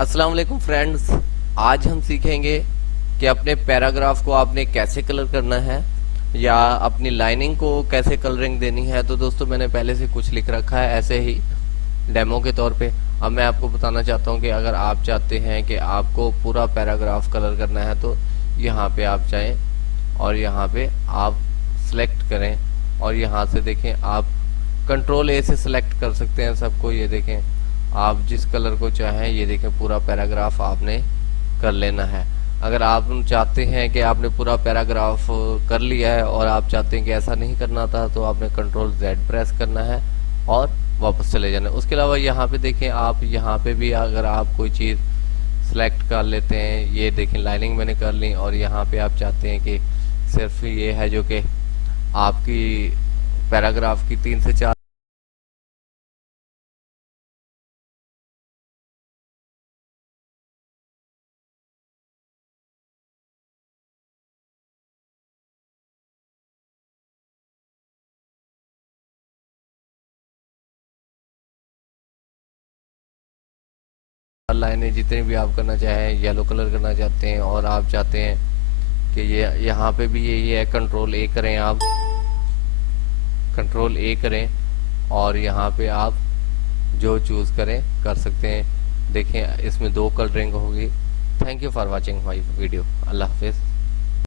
अस्सलाम वालेकुम फ्रेंड्स, आज हम सीखेंगे कि अपने पैराग्राफ को आपने कैसे कलर करना है या अपनी लाइनिंग को कैसे कलरिंग देनी है। तो दोस्तों मैंने पहले से कुछ लिख रखा है ऐसे ही डेमो के तौर पे। अब मैं आपको बताना चाहता हूँ कि अगर आप चाहते हैं कि आपको पूरा पैराग्राफ कलर करना है तो यहाँ पे आप जाएं और यहाँ पे आप सिलेक्ट करें और यहाँ से देखें आप कंट्रोल ए से सिलेक्ट कर सकते हैं सबको। ये देखें आप जिस कलर को चाहें, ये देखें पूरा पैराग्राफ आपने कर लेना है। अगर आप चाहते हैं कि आपने पूरा पैराग्राफ कर लिया है और आप चाहते हैं कि ऐसा नहीं करना था तो आपने कंट्रोल जेड प्रेस करना है और वापस चले जाना है। उसके अलावा यहाँ पे देखें आप यहाँ पे भी अगर आप कोई चीज़ सेलेक्ट कर लेते हैं, ये देखें लाइनिंग मैंने कर ली और यहाँ पे आप चाहते हैं कि सिर्फ ये है जो कि आपकी पैराग्राफ की 3 से 4 लाइनें जितनी भी आप करना चाहें, येलो कलर करना चाहते हैं और आप चाहते हैं कि ये यहाँ पे भी यही है, कंट्रोल ए करें, आप कंट्रोल ए करें और यहाँ पे आप जो चूज करें कर सकते हैं। देखें इसमें 2 कलरिंग होगी। Thank you for watching my video. Allah Hafiz.